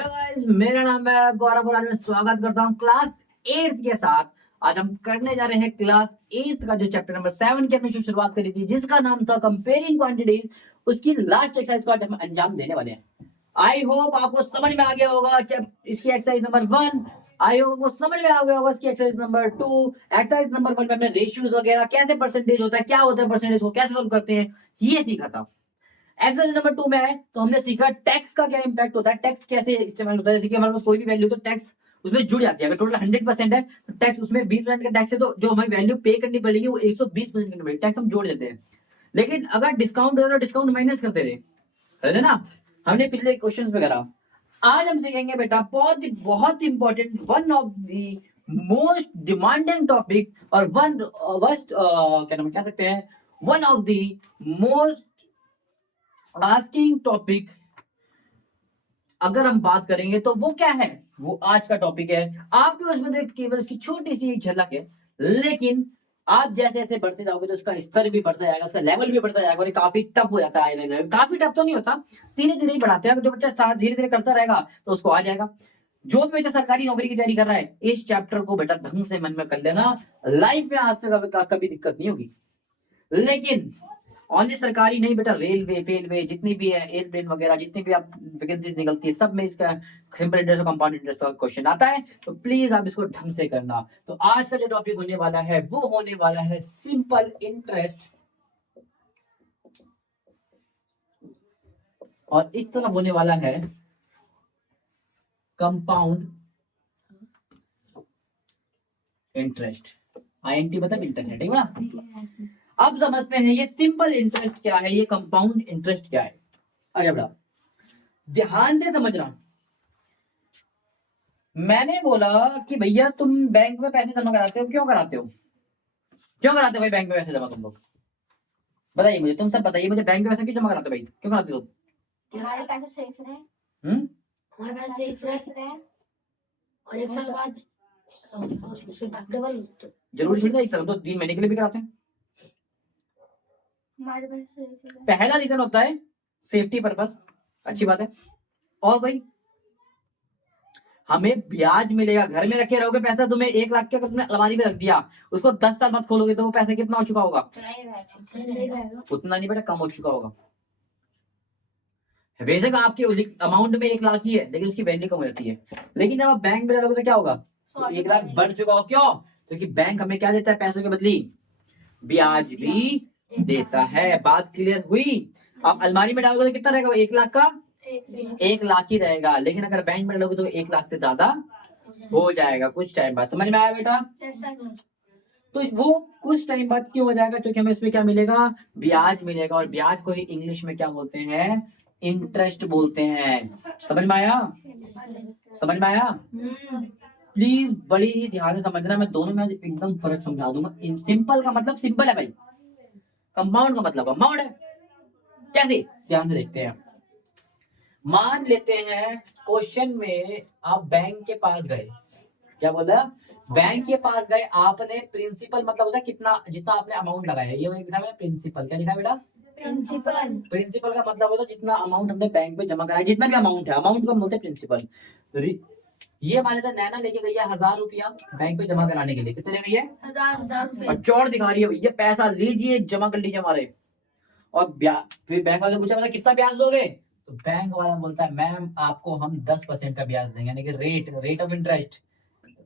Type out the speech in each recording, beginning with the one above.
Guys, मेरा नाम है गौरव और आज मैं स्वागत करता हूँ क्लास 8th के साथ। आज हम करने जा रहे हैं क्लास 8th का जो चैप्टर नंबर 7 की हमने शुरुआत करी थी, जिसका नाम था कंपेयरिंग क्वांटिटीज। उसकी लास्ट एक्सरसाइज को आज हम अंजाम देने वाले हैं। आई होप आपको समझ में आ गया होगा इसकी एक्सरसाइज नंबर 1। आई होप वो समझ में आ गया होगा इसकी एक्सरसाइज नंबर 2। एक्सरसाइज नंबर 1 में हमने रेशियोज वगैरह, कैसे परसेंटेज होता है, क्या होता है परसेंटेज को कैसे सोल्व करते हैं, ये सीखा था। एक्सरसाइज नंबर 2 में है तो हमने सीखा टैक्स का क्या इंपैक्ट होता है, टैक्स कैसे इस्तेमाल होता है। जैसे कि हमारे पास कोई भी वैल्यू तो टैक्स उसमें जुड़ जाती है। अगर टोटल 100% है तो टैक्स उसमें 20% का टैक्स है, तो जो हमें वैल्यू पे करनी पड़ेगी वो 120% करनी पड़ेगी। टैक्स हम जोड़ देते हैं, लेकिन अगर डिस्काउंट हो तो डिस्काउंट माइनस करते रहे, है ना। हमने पिछले क्वेश्चन में करा। आज हम सीखेंगे बेटा बहुत important, one of the most demanding topic और वन वर्स्ट क्या नाम कह सकते हैं, one of the most asking topic अगर हम बात करेंगे तो वो क्या है, वो आज का टॉपिक है। आपके उसमें तो केवल उसकी छोटी सी एक झलक है, लेकिन आप जैसे जैसे बढ़ते जाओगे तो उसका स्तर भी बढ़ता जाएगा, उसका लेवल भी बढ़ता जाएगा और ये काफी टफ हो जाता है। काफी टफ तो नहीं होता, धीरे धीरे ही बढ़ाते हैं। अगर जो बच्चा साथ धीरे धीरे करता रहेगा तो उसको आ जाएगा। जो भी बच्चा सरकारी नौकरी की तैयारी कर रहा है, इस चैप्टर को बेटा ढंग से मन में कर लेना। लाइफ में आज तक कभी दिक्कत नहीं होगी। लेकिन ओनली सरकारी नहीं बेटा, रेलवे फेलवे जितनी भी है, एयरप्लेन वगैरह जितनी भी आप वैकेंसीज निकलती है, सब में इसका सिंपल इंटरेस्ट और कंपाउंड इंटरेस्ट का क्वेश्चन आता है। तो प्लीज आप इसको ढंग से करना। तो आज का जो टॉपिक होने वाला है वो होने वाला है सिंपल इंटरेस्ट, और इस तरफ होने वाला है कंपाउंड इंटरेस्ट। आईएनटी मतलब इंटरेस्ट है, ठीक है ना। अब समझते हैं ये सिंपल इंटरेस्ट क्या है, ये कंपाउंड इंटरेस्ट क्या है। आगे बढ़ा, ध्यान से समझना। मैंने बोला कि भैया तुम बैंक में पैसे जमा कराते हो, क्यों कराते हो, क्यों कराते हो भाई बैंक में पैसे जमा तुम लोग? बताइए मुझे, तुम सब बताइए मुझे, बैंक में पैसे क्यों जमा कराते हो भाई, क्यों कराते हो? हमारे पैसे सेफ रहे, हम्म, हमारे पैसे सेफ रहे और एक साल बाद डबल। जरूरी थोड़ी ना एक साल, तो 3 महीने के लिए भी कराते हैं। हमारे पैसे सेफ रहे। पहला रीजन होता है सेफ्टी पर्पस, अच्छी बात है। और भाई हमें ब्याज मिलेगा। घर में रखे रहोगे पैसा, तुम्हें 1 लाख के अगर तुमने अलमारी में रख दिया, उसको 10 साल बाद खोलोगे तो वो पैसा कितना हो चुका होगा? उतना नहीं बेटा, कम हो चुका होगा। बेशक आपके अमाउंट में 1 लाख ही है, लेकिन उसकी वैल्यू कम हो जाती है। लेकिन जब आप बैंक में डालोगे तो क्या होगा? तो 1 लाख बढ़ चुका हो। क्यों? क्योंकि बैंक हमें क्या देता है पैसों के बदली? ब्याज भी देता है। बात क्लियर हुई? आप अलमारी में डालोगे तो कितना रहेगा? 1 लाख का 1 लाख ही रहेगा, लेकिन अगर बैंक में डालोगे तो 1 लाख से ज्यादा हो जाएगा कुछ टाइम बाद। समझ में आया बेटा? तो वो कुछ टाइम बाद क्यों हो जाएगा? क्योंकि हमें इसमें क्या मिलेगा? ब्याज मिलेगा, और ब्याज को ही इंग्लिश में क्या बोलते हैं? इंटरेस्ट बोलते हैं। समझ में आया? समझ में आया? प्लीज बड़ी ही ध्यान से समझना, मैं दोनों में एकदम फर्क समझा दूंगा। सिंपल का मतलब सिंपल है भाई, कंपाउंड का मतलब अमाउंट है। कैसे? ध्यान से देखते हैं। मान लेते हैं क्वेश्चन में आप बैंक के पास गए, क्या बोला? बैंक के पास गए, आपने प्रिंसिपल मतलब होता है कितना, जितना आपने अमाउंट लगाया, ये लिखा है प्रिंसिपल। क्या लिखा है बेटा? प्रिंसिपल। प्रिंसिपल का मतलब होता है जितना अमाउंट हमने बैंक में जमा कराया, जितना भी अमाउंट है, अमाउंट को हम बोलते हैं प्रिंसिपल। ये मान लेते हैं नैना लेके गई है 1000 रुपया बैंक में जमा कराने के लिए। कितने ले गई है? 1000 और चौड़ दिखा रही है, भैया पैसा लीजिए जमा कर लीजिए हमारे। और फिर बैंक वाले से पूछा मतलब कितना ब्याज दोगे? तो बैंक वाला बोलता है मैम आपको हम 10% का ब्याज देंगे, यानी कि रेट ऑफ इंटरेस्ट।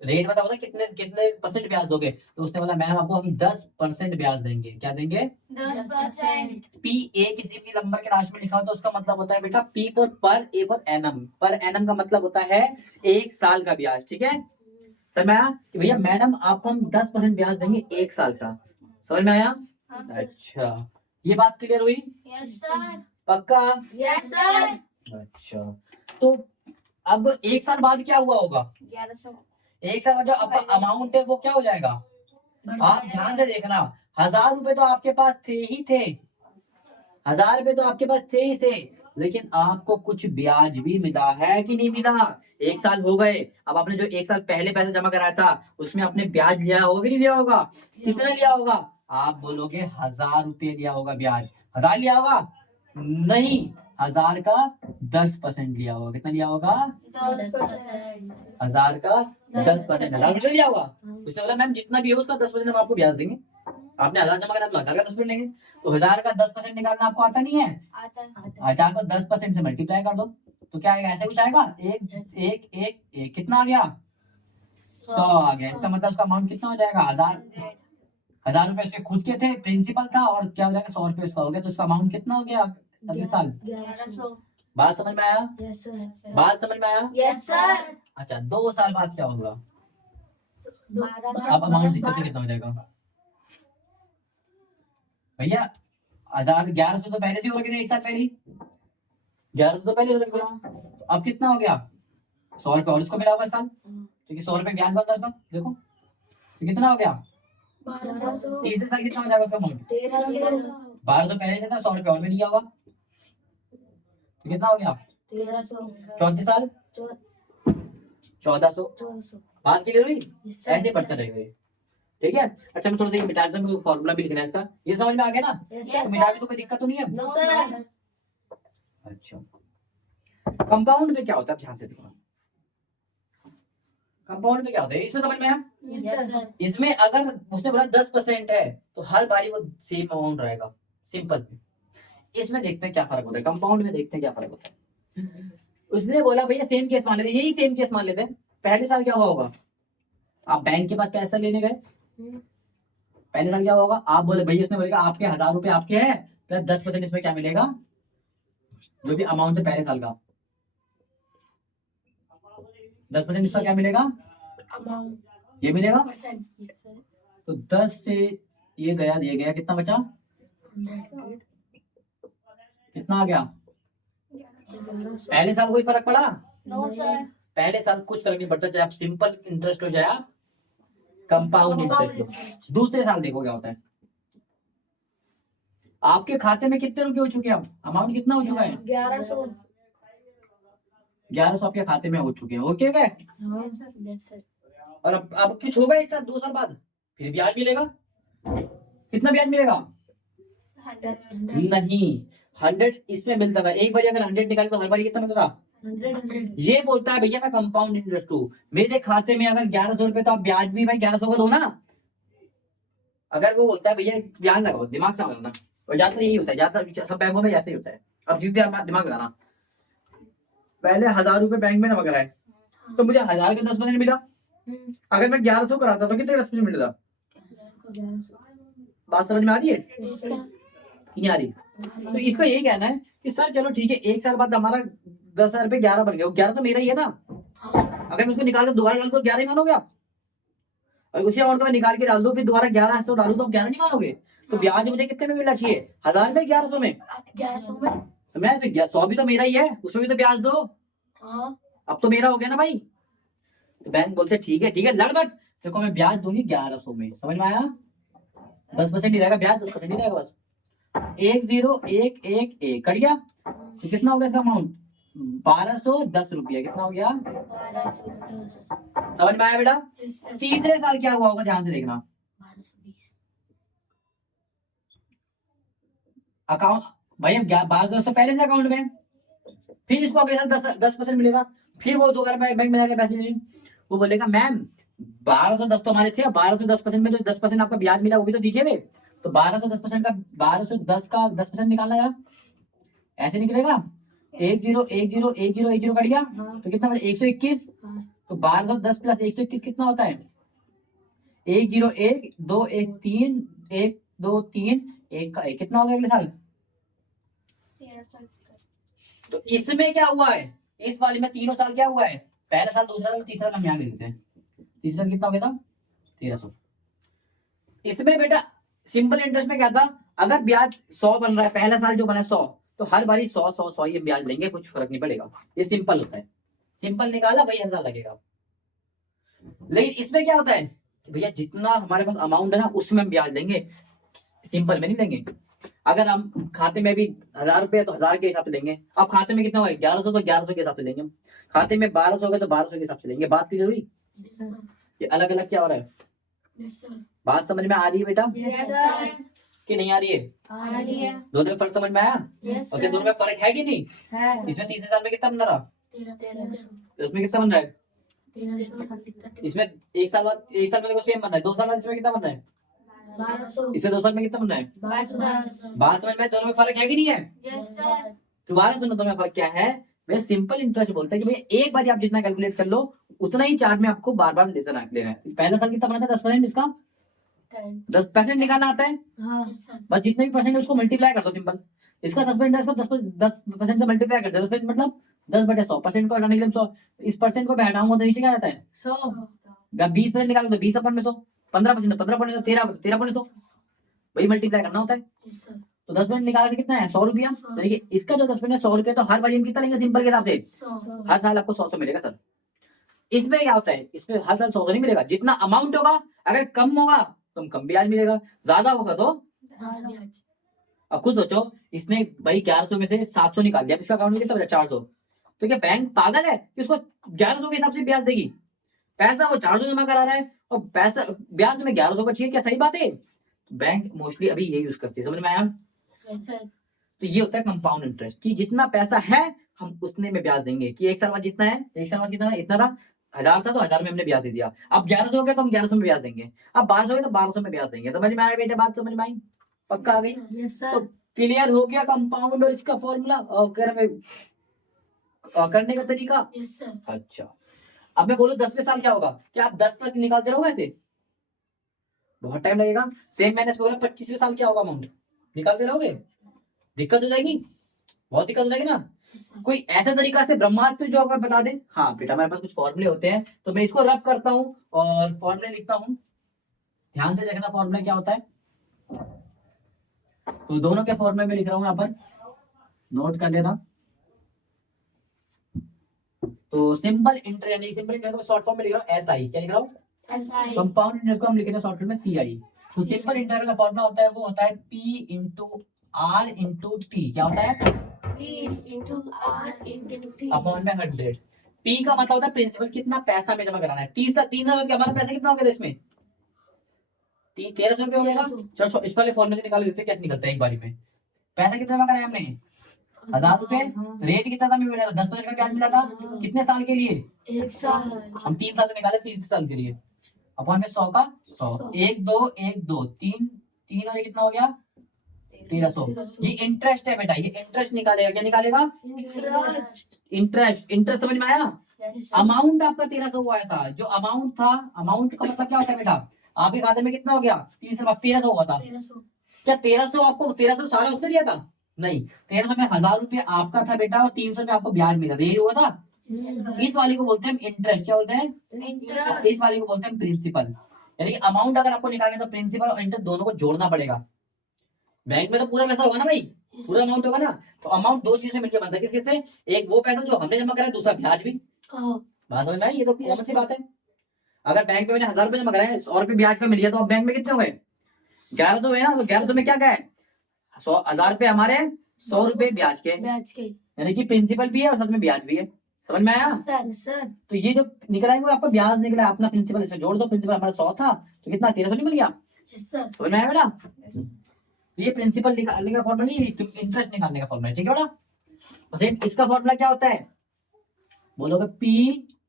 रेट मतलब होता है कितने कितने परसेंट ब्याज दोगे? तो उसने बोला मैम आपको हम 10% ब्याज देंगे। क्या देंगे? 10%। पी ए किसी भी नंबर के लास्ट में लिखा हो तो उसका मतलब होता है बेटा पी फॉर पर, A for annum. Per annum का मतलब होता है 1 साल का ब्याज, ठीक है। समझ में आया कि भैया मैडम आपको हम 10% ब्याज देंगे 1 साल का। समझ में आया? अच्छा, ये बात क्लियर हुई? Yes sir. पक्का? Yes sir. अच्छा, तो अब 1 साल बाद क्या हुआ होगा? 1100। 1 साल बाद जो अमाउंट है वो क्या हो जाएगा? आप ध्यान से देखना, 1000 रुपए तो आपके पास थे ही थे, 1000 रुपए तो आपके पास थे ही थे, लेकिन आपको कुछ ब्याज भी मिला है कि नहीं मिला? 1 साल हो गए, अब आपने जो 1 साल पहले पैसा जमा कराया था उसमें आपने ब्याज लिया होगा कि नहीं लिया होगा? कितना लिया होगा? आप बोलोगे 1000 रुपये लिया होगा ब्याज। 1000 लिया होगा? नहीं, 1000 का 10% लिया होगा। कितना लिया होगा? 10%। 1000 का 10%। 1000 रुपये लिया होगा। उसने बोला मैम जितना भी हो उसका 10% हम आपको ब्याज देंगे। आपने 1000 जमा करा तो 1000 का 10% लेंगे। तो 1000 का 10% निकालना आपको आता नहीं है? आता है। 1000 को 10% से मल्टीप्लाई कर दो तो क्या आएगा? ऐसे कुछ आएगा। एक कितना आ गया? 100 आ गया। इसका मतलब उसका अमाउंट कितना हो जाएगा? 1000 रुपए उसके खुद के थे, प्रिंसिपल था, और क्या हो जाएगा? 100 रुपए उसका हो गया। तो उसका अमाउंट कितना हो गया अगले साल? 1100। बात समझ में आया? Yes sir. बात समझ में आया? Yes sir. अच्छा, 2 साल बाद क्या होगा? 12 अब अमाउंट डिस्कशन कितना हो जाएगा भैया? 1100 तो पहले से हो गए थे, एक साल पहले 1100 तो पहले हो गए थे। तो अब कितना हो गया? 100 रुपए और उसको मिला होगा इस साल, क्योंकि 100 रुपए ब्याज बनता है उसका। देखो तो कितना हो गया? 1200। तीसरे साल कितना हो जाएगा उसका अमाउंट? 1300। 1200 पहले से था, 100 रुपए और भी लिया होगा, तो कितना हो गया? 1300। चौथे साल 1400। 1400। बात क्लियर हुई? यस ऐसे बढ़ते रहेंगे, ठीक है। अच्छा मैं थोड़ा सा मिटा देता हूँ, फॉर्मूला भी लिखना है इसका। ये समझ में आ गया ना? यस तो मिटा भी तो कोई दिक्कत तो नहीं है? No sir. अच्छा, कंपाउंड में क्या होता है? ध्यान से देखो, कंपाउंड में क्या होता है इसमें समझ में आया? Yes sir. इसमें अगर उसने बोला 10% है तो हर बारी वो सेम अमाउंट रहेगा, सिंपल। इसमें देखते हैं क्या फर्क होता है, कंपाउंड में देखते हैं क्या फर्क होता है। उसने बोला भैया सेम केस मान लेते, यही सेम केस मान लेते हैं। पहले साल क्या हुआ होगा? आप बैंक के पास पैसा लेने गए, पहले साल क्या होगा? आप बोले भैया, उसने बोलेगा आपके 1000 रुपए आपके हैं, प्लस 10% इसमें क्या मिलेगा? जो भी अमाउंट है पहले साल का 10% इसका क्या मिलेगा? अमाउंट ये मिलेगा। परसेंट। Yes sir. तो 10 से ये गया, कितना बचा? 100। कितना आ गया? 1100। पहले साल कोई फर्क पड़ा? No sir. पहले साल कुछ फर्क नहीं पड़ता, चाहे आप सिंपल इंटरेस्ट हो जाए कंपाउंड इंटरेस्ट हो। दूसरे साल देखो क्या होता है। आपके खाते में कितने रुपए हो चुके हैं? अब अमाउंट कितना हो चुका है? 1100। 1100 आपके खाते में हो चुके हैं। ओके क्या? Yes sir. और अब कुछ होगा एक साल 2 साल बाद फिर ब्याज मिलेगा। कितना ब्याज मिलेगा? 100। नहीं, 100 इसमें मिलता था। एक बार अगर 100 निकाले तो हर बार कितना मिलता था? 100। ये बोलता है भैया मैं कंपाउंड इंटरेस्ट हूँ, मेरे खाते में अगर 1100 रुपए, तो आप ब्याज भी भाई 1100 का दो ना। अगर वो बोलता है भैया ध्यान लगाओ, दिमाग से समझना, और ज्यादातर यही होता है, ज्यादातर सब बैंकों में ऐसे ही होता है। अब जितने आप दिमाग लगाना, पहले 1000 रुपए बैंक में जमा कराए तो मुझे 1000 का 10% मिला। अगर मैं 1100 कराता तो कितने 10% मिलता? 1100। बात समझ में आ रही है? Yes sir. नहीं आ रही? तो इसका यही कहना है कि सर चलो ठीक है, एक साल बाद हमारा 10,000 रुपए 11 बन गया, 11 तो मेरा ही है ना। अगर मैं उसको निकाल कर दोबारा डाल दो 11 ही मानोगे आप? और उसी अमाउंट को मैं निकाल के डाल दो, फिर दोबारा 1100 डालू तो 11 नहीं मानोगे? तो ब्याज मुझे कितने में मिलना चाहिए? 1000 में 1100 में? 1100 में। समय तो 100 भी तो मेरा ही है, उसमें भी तो ब्याज दो। हाँ। अब तो मेरा हो गया ना भाई। तो बैंक बोलते ठीक है लड़ मत, देखो मैं ब्याज दूंगी 1100 में। समझ में आया? 10% ही रहेगा ब्याज, 10% ही रहेगा बस। 101111 कट गया तो कितना हो गया इसका अमाउंट? 1210 रुपया। कितना हो गया? 1210। समझ में आया बेटा? Yes sir. तीसरे साल क्या हुआ होगा ध्यान से देखना। 1220। अकाउंट भाई, हम 1210 तो पहले से अकाउंट में है। फिर इसको अगले साल 10% मिलेगा। फिर वो 2 बैंक में जाकर पैसे लेंगे, वो बोलेगा मैम 1210 तो हमारे थे, 1210% में जो 10% आपका ब्याज मिला वो भी तो दीजिए वे। तो 1210% का 1210 का 10% निकालना यार, ऐसे निकलेगा। 10101010 कट गया तो कितना बचा? 121। तो 1210 प्लस 121 कितना होता है? 101 2 1 3 1 2 3 1 का 1 कितना हो गया अगले साल? तो इसमें क्या हुआ है? इस वाले में तीनों साल क्या हुआ है? पहला साल, दूसरा साल, तीसरा साल हम यहाँ लिख देते हैं। तीसरा साल कितना हो गया था? 1300। इसमें बेटा सिंपल इंटरेस्ट में क्या था? अगर ब्याज 100 बन रहा है, पहला साल जो बना है 100, तो हर बारी 100 ये ब्याज लेंगे, कुछ फर्क नहीं पड़ेगा। ये सिंपल होता है, सिंपल निकाला वही 1000 लगेगा। लेकिन इसमें क्या होता है कि भैया जितना हमारे पास अमाउंट है ना उसमें हम ब्याज देंगे, सिंपल में नहीं देंगे। अगर हम खाते में भी 1000 रुपए है तो 1000 के हिसाब से लेंगे। अब खाते में कितना होगा? 1100 तो 1100 के हिसाब से लेंगे। खाते में 1200 होगा तो 1200 के हिसाब से लेंगे। बात क्लियर हुई? Yes sir. ये अलग अलग क्या हो रहा है? Yes sir. बात समझ में आ रही है बेटा? Yes sir. कि नहीं आ रही है? आ रही है। दोनों में फर्क समझ में आया? यस और क्या दोनों में फर्क है कि नहीं? है। इसमें तीसरे साल में कितना बन रहा? 1300 उसमें कितना बन रहा है? 1330 इसमें एक साल में देखो सेम बन रहा है, 2 साल बाद इसमें कितना बन रहा है? 1200 इसमें 2 साल में कितना बन रहा है? 1210 बात समझ में आए? दोनों में फर्क है कि नहीं है? Yes sir. दोबारा सुनो, दोनों में फर्क क्या है? वे सिंपल इंटरेस्ट बोलते हैं कि भाई एक बार आप जितना कैलकुलेट कर लो उतना ही चार्ज में आपको बार बार लेना है। पहला साल कितना बना था? 10%। इसका 10% निकालना आता है, हाँ सर। बस जितने भी परसेंट है उसको मल्टीप्लाई कर दो सिंपल। इसका 10% है, इसको 10% से मल्टीप्लाई कर दो। 10% मतलब 10/100%। को हटाने के लिए 100, इस परसेंट को मैं हटाऊंगा तो नीचे क्या आता है? 100 जब 20% निकालो तो 20/100, 15% 15/100, 13/100, वही मल्टीप्लाई करना होता है। Yes sir. तो 10% निकाला तो कितना है? 100 रुपया। यानी कि इसका जो 10% है 100 रुपया, तो हर बार हम कितना लेंगे सिंपल के हिसाब से? 100 हर साल आपको 100 मिलेगा सर। इसमें क्या होता है? इसमें हर साल 100 नहीं मिलेगा, जितना अमाउंट होगा, अगर कम होगा तो कम ब्याज मिलेगा, ज्यादा होगा तो। ज़्यादा ब्याज। अब खुद सोचो, इसने भाई 1100 में से 700 निकाल दिया, अब इसका अकाउंट में कितना बचा? 400। तो क्या बैंक पागल है कि उसको 1100 के हिसाब से ब्याज देगी? पैसा वो 400 जमा करा रहा है और पैसा ब्याज तुम्हें 1100 का चाहिए, क्या सही बात है? बैंक मोस्टली अभी ये यूज करती है, समझ में आया? सर। तो ये होता है कंपाउंड इंटरेस्ट, कि जितना पैसा है हम उतने में ब्याज देंगे। कि एक साल बाद जितना है, एक साल बाद कितना था? इतना था, 1000 था तो 1000 में हमने ब्याज दे दिया। अब 1100 हो गया तो हम 1100 में ब्याज देंगे। अब 1200 हो गया तो 1200 में ब्याज देंगे। समझ में आया बेटे? बात समझ में आई? पक्का आ गई? यस तो सर। क्लियर हो गया कंपाउंड और इसका फॉर्मूला और करने का तरीका? Yes sir. अच्छा, अब मैं बोलूं 10वें साल क्या होगा? क्या आप 10 लाख निकालते रहोगे ऐसे? बहुत टाइम लगेगा। सेम मैंने बोला 25वें साल क्या होगा? अमाउंट निकालते रहोगे? दिक्कत हो जाएगी, बहुत दिक्कत हो जाएगी ना। कोई ऐसा तरीका से ब्रह्मास्त्र जो आपको बता दे। हाँ बेटा, मेरे पास कुछ फॉर्मूले होते हैं तो मैं इसको रब करता हूँ और फॉर्मूले लिखता हूँ। ध्यान से देखना फॉर्मूला क्या होता है। तो दोनों के फॉर्मूले में लिख रहा हूँ यहाँ पर, नोट कर लेना। तो सिंपल इंटरेस्ट, सिंपल इंटरेस्ट को शॉर्ट फॉर्म में लिख रहा हूँ SI। क्या लिख रहा हूँ? SI। कंपाउंड इंटरेस्ट को हम लिख रहे हैं शॉर्ट फॉर्म में CI। तो सिंपल इंटरेस्ट का फॉर्मूला होता है, वो होता है P into R into T। क्या होता है? P into R into T upon में 100। P का मतलब होता है प्रिंसिपल, कितना पैसा में जमा कराना है। 3 साल बाद हमारा पैसा कितना हो गया इसमें? 1300 रुपये हो गया ना। चलो इस वाले फॉर्मूले से निकाल लेते हैं, कैसे निकलता है एक बारी में। पैसा कितना जमा कराया हमने? 1000 रुपए। रेट कितना था? 10% का ब्याज मिला था। कितने साल के लिए? 1 साल। हम 3 साल से निकाले, 30 साल के लिए। अपॉन में 100 का 100, 1 2 1 2 3 3 और ये कितना हो गया? 1300। ये इंटरेस्ट है बेटा, ये इंटरेस्ट निकालेगा। क्या निकालेगा? इंटरेस्ट। इंटरेस्ट समझ में आया? अमाउंट आपका 1300 हुआ था। जो अमाउंट था, अमाउंट का मतलब क्या होता है बेटा? आपके खाते में कितना हो गया? 1300 हुआ था। 1300। क्या 1300 आपको 1300 सारा उसने दिया था? नहीं, 1300 में 1000 रुपये आपका था बेटा और 300 में आपको ब्याज मिला था, यही हुआ था। इस वाले को बोलते हैं इंटरेस्ट। क्या बोलते हैं? इंटरेस्ट। इस वाले को बोलते हैं प्रिंसिपल। यानी कि अमाउंट अगर आपको निकालना है तो प्रिंसिपल और इंटरेस्ट दोनों को जोड़ना पड़ेगा। बैंक में तो पूरा पैसा होगा ना भाई, पूरा अमाउंट होगा ना। तो अमाउंट दो चीजों से मिलकर बनता है, किस किससे? एक वो पैसा जो हमने जमा करा है, दूसरा ब्याज भी। बात समझ में आई? ये तो कॉमन सी बात है। अगर बैंक में मैंने 1000 रुपये जमा कराए, 100 रुपये ब्याज का मिल गया, तो अब बैंक में कितने हो गए? 1100 है ना। तो 1100 में क्या क्या है? 1000 रुपये हमारे, 100 रुपये ब्याज के, ब्याज के। यानी कि प्रिंसिपल भी है और साथ में ब्याज भी है। समझ में आया? सर। तो ये जो निकला है वो आपका ब्याज निकला है, अपना प्रिंसिपल इसमें जोड़ दो। प्रिंसिपल हमारा 100 था तो कितना? 1300 नहीं मिल गया? सर। समझ में आया बेटा? ये प्रिंसिपल निकालने का फॉर्मूला नहीं, इंटरेस्ट निकालने का फॉर्मूला है। ठीक है बेटा? सेम इसका फॉर्मूला क्या होता है? बोलोगे P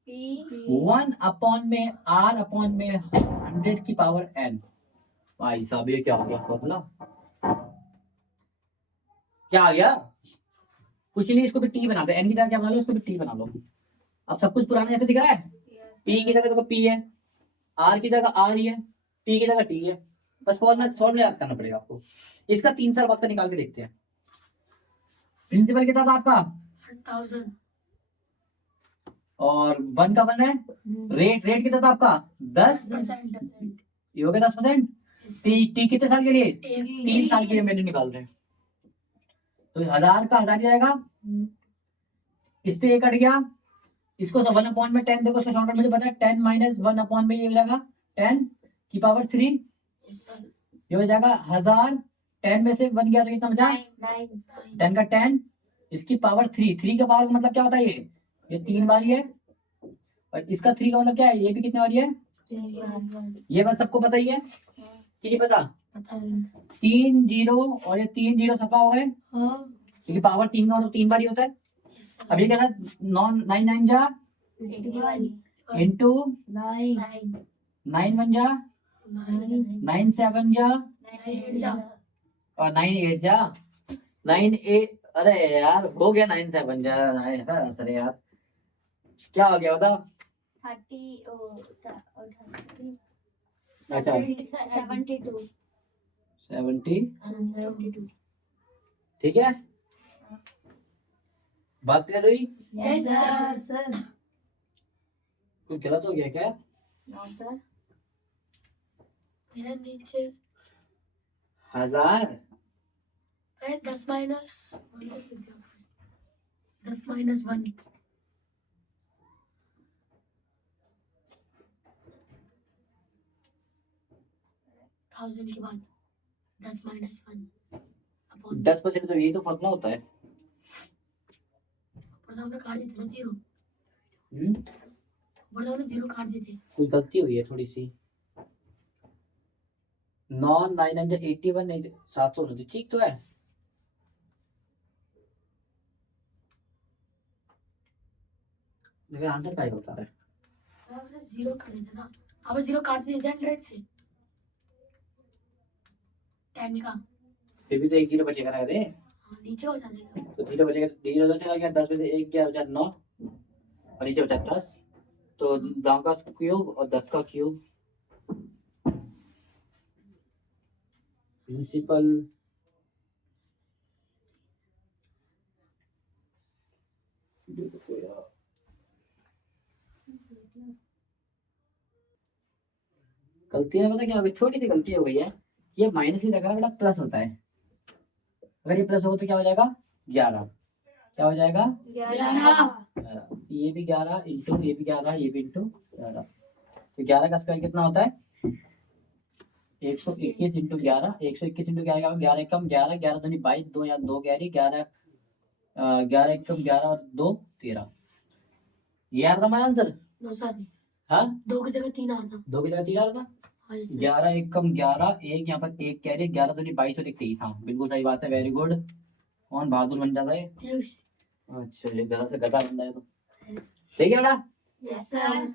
1 अपॉन में R अपॉन में 100 की पावर N। भाई साहब ये क्या हो गया फॉर्मूला? क्या आ गया? कुछ नहीं, इसको भी T बना दो। N की जगह क्या बना लो, इसको भी T बना लो। अब सब कुछ पुराना जैसे दिख रहा है। P की जगह देखो P है, R की जगह R ही है, T की जगह T है। बस फॉर्मूला याद करना पड़ेगा आपको। इसका 3 साल बाद का निकाल के देखते हैं। प्रिंसिपल कितना था आपका? 1000। और 1 का 1 है। रेट कितना था आपका? 10। 10%। ये हो गया 10%। टी कितने साल के लिए? 3 साल के लिए मैंने निकाल रहे हैं। तो 1000 का 1000 जाएगा, इससे ये कट गया। इसको 1 अपॉन में 10 देखो, इसका शॉर्टकट मुझे पता है। 10 माइनस 1 अपॉन में ये हो जाएगा 10 की पावर 3। ये हो जाएगा 1000। 10 में से 1 गया तो कितना बचा? 10 का 10, इसकी पावर 3। 3 का पावर का मतलब क्या होता है? ये 3 बार है। और इसका 3 का मतलब क्या है? ये भी कितने बार है? ये बात सबको पता ही है कि नहीं पता? पता नहीं। 3 जीरो और ये 3 जीरो सफा हो गए, हाँ। क्योंकि पावर 3 का मतलब 3 बार ही होता है। Yes, sir. अब ये क्या है, 9 9 जा 81. इंटू 9. 9 1 जा 9. 9 7 जा 9. और 9 8 जा 9 8। अरे यार हो गया 9 7 जा, ऐसा आंसर है यार। क्या हो गया बता? 30 अच्छा 72. 70, ठीक है, बात क्लियर हुई? Yes, sir. कुछ गलत हो गया क्या? No, sir. मेरा नीचे 1000 है 10 माइनस 10 माइनस 1. 1000 के बाद 10 माइनस 1 अपॉन 10% तो यही तो फॉर्मूला होता है। ऊपर हमने काट दी थी ना जीरो, हम्म, ऊपर हमने जीरो काट दी थी। कोई गलती हुई है थोड़ी सी। 9 9 81 नहीं 729 ठीक तो है। लेकिन आंसर क्या होता है? हमने जीरो काट दिया था ना, हमने जीरो काट दिया 100 से 10 का। फिर भी तो एक जीरो बचेगा ना रे। हाँ, नीचे हो जाएगा। तो जीरो बचेगा, जीरो तो चला गया, 10 में से 1 गया बचा 9 और नीचे बचा 10। तो 9 का क्यूब और 10 का क्यूब। प्रिंसिपल गलती है, पता क्या हो गई? छोटी सी गलती हो गई है। ये माइनस ही लगा बेटा, प्लस होता है। अगर ये प्लस होगा तो क्या हो जाएगा? 11। क्या हो जाएगा? 11। ये भी 11 इंटू ये भी 11, ये भी इंटू 11। तो 11 का स्क्वायर कितना होता है? 121 इंटू 11। 121 इंटू 11 11 एकम 11, 11 दूनी 22, 2 या 2 कैरी 11, 11 एकम 11 और 2 13। ये आ रहा था हमारा आंसर। नो सर, हाँ 2 की जगह 3 आ रहा था। 2 की जगह 3 आ रहा था। हाँ जी सर। 11 एकम 11, एक यहाँ पर एक कैरी, 11 दूनी 22 और 23। हाँ बिल्कुल सही बात है, वेरी गुड। कौन बहादुर बन जाता है? पीयूष। अच्छा ये गधा से गधा बन जाए तो ठीक है बेटा। Yes sir.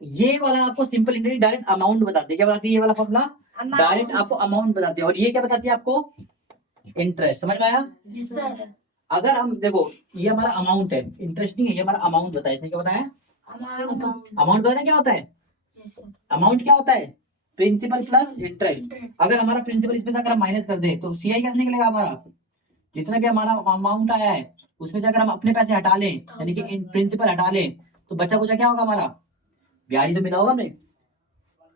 ये वाला आपको सिंपल इंग्लिश डायरेक्ट अमाउंट बताती है। क्या बताती है ये वाला फॉर्मूला? डायरेक्ट आपको अमाउंट बताती है। और ये क्या बताती है आपको? इंटरेस्ट। समझ में आया? जी सर। अगर हम देखो, ये हमारा अमाउंट है, इंटरेस्ट नहीं है, ये हमारा अमाउंट बताया। इसने क्या बताया? अमाउंट। अमाउंट बताया क्या होता है? Yes sir. अमाउंट क्या होता है? Principal plus interest. अगर हमारा प्रिंसिपल इसमें से अगर हम माइनस कर दे तो सीआई कैसे निकलेगा हमारा? जितना भी हमारा अमाउंट आया है उसमें से अगर हम अपने पैसे हटा लें, यानी कि प्रिंसिपल हटा लें, तो बचा कुछ क्या होगा हमारा? ब्याज ही तो मिला होगा हमें।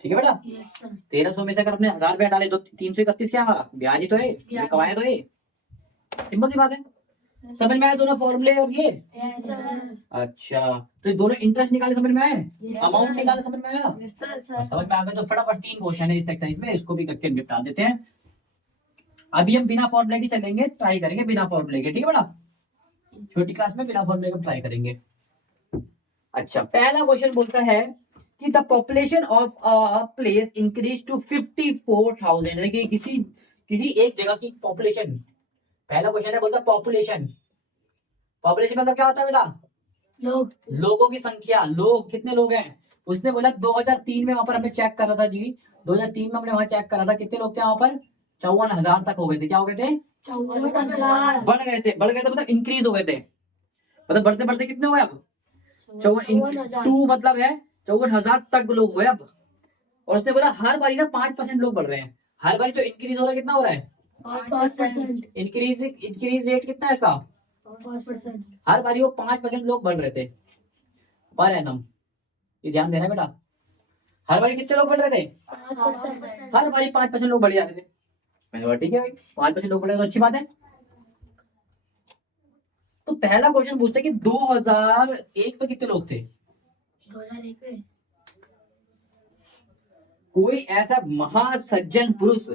ठीक है बेटा। Yes sir. 1300 में से अगर अपने 1000 रुपए हटा ले तो 331 क्या हमारा? ब्याज ही तो है, ब्याज। कमाया तो है। सिंपल सी बात है। समझ में आया दोनों फॉर्मूले और ये? Yes sir. अच्छा तो ये दोनों इंटरेस्ट निकाले समझ में आए? Yes, amount sir. निकाले समझ में आया? Yes sir. समझ में आ गया तो फटाफट 3 क्वेश्चन है इस एक्सरसाइज में, इसको भी करके निपटा देते हैं। अभी हम बिना फॉर्मूले के चलेंगे, ट्राई करेंगे बिना फॉर्मूले के। ठीक है बेटा, छोटी क्लास में बिना फॉर्मूले के ट्राई करेंगे। अच्छा पहला क्वेश्चन बोलता है कि the population of a place increase to 54,000, यानी कि किसी एक जगह की पॉपुलेशन। पहला क्वेश्चन है, बोलता है पॉपुलेशन। पॉपुलेशन मतलब क्या होता है बेटा? लोग। लोगों की संख्या। लोग कितने लोग हैं? उसने बोला 2003 में वहां पर हमें चेक कर रहा था जी, 2003 में हमने वहां चेक करा था, कितने लोग थे वहां पर? 54,000 तक हो गए थे। क्या हो गए थे? 54,000। बढ़ गए थे। बढ़ गए थे मतलब इंक्रीज हो गए थे। मतलब बढ़ते बढ़ते कितने हुए अब? 54,000। 2 मतलब है 54,000 तक लोग हुए अब। और उसने बोला हर बारी ना 5% लोग बढ़ रहे हैं। हर बारी जो इंक्रीज हो रहा है कितना हो रहा है? 5%। इंक्रीज रेट कितना है इसका? 5%। हर बारी वो 5% लोग बढ़ रहे थे पर एनम। ये ध्यान देना बेटा, हर बारी कितने लोग बढ़ रहे थे? 5%। हर बारी 5% लोग बढ़ जा रहे थे। मैंने बोला ठीक है भाई, 5% लोग बढ़ रहे तो अच्छी बात है। तो पहला क्वेश्चन पूछता है कि 2001 में कितने लोग थे? 2001 में कोई ऐसा महासज्जन पुरुष,